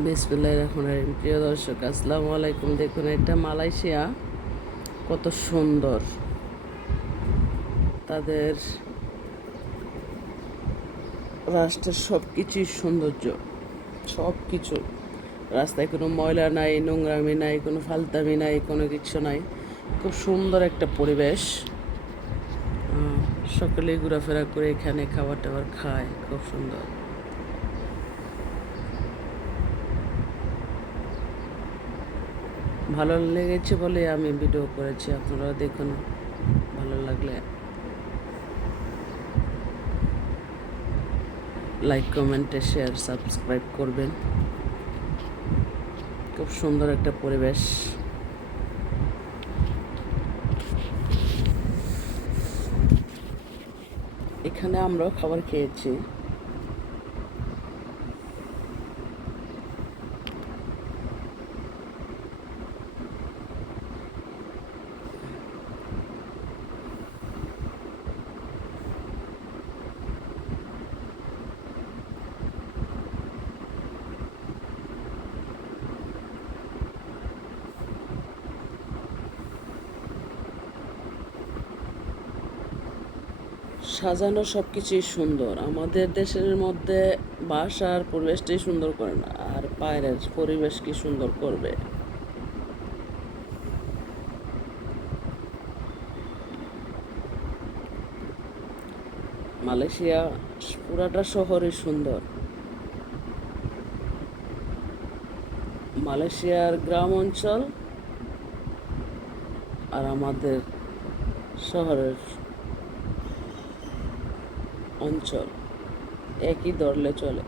বিসমিল্লাহির রহমানির রহিম। প্রিয় দর্শক, আসসালামু আলাইকুম। দেখুন, এটা মালয়েশিয়া, কত সুন্দর তাদের রাষ্ট্রের সব কিছুই সৌন্দর্য, সব কিছু। রাস্তায় কোনো ময়লা নাই, নোংরামি নাই, কোনো ফালতামি নাই, কোনো কিছু নাই। খুব সুন্দর একটা পরিবেশ। সকলেই ঘোরাফেরা করে এখানে খাবার টাবার খায়, খুব সুন্দর। ভালো লেগেছে বলে আমি ভিডিও করেছি, আপনারা দেখুন। ভালো লাগলে লাইক, কমেন্টে, শেয়ার, সাবস্ক্রাইব করবেন। খুব সুন্দর একটা পরিবেশ। এখানে আমরাও খাবার খেয়েছি। সাজানো সব কিছুই সুন্দর। আমাদের দেশের মধ্যে বাসার পরিবেশটাই সুন্দর করে না, আর বাইরের পরিবেশ কি সুন্দর করবে। মালয়েশিয়া পুরাটা শহরই সুন্দর। মালয়েশিয়ার গ্রাম অঞ্চল আর আমাদের শহরের অঞ্চল একই ধরলে চলে।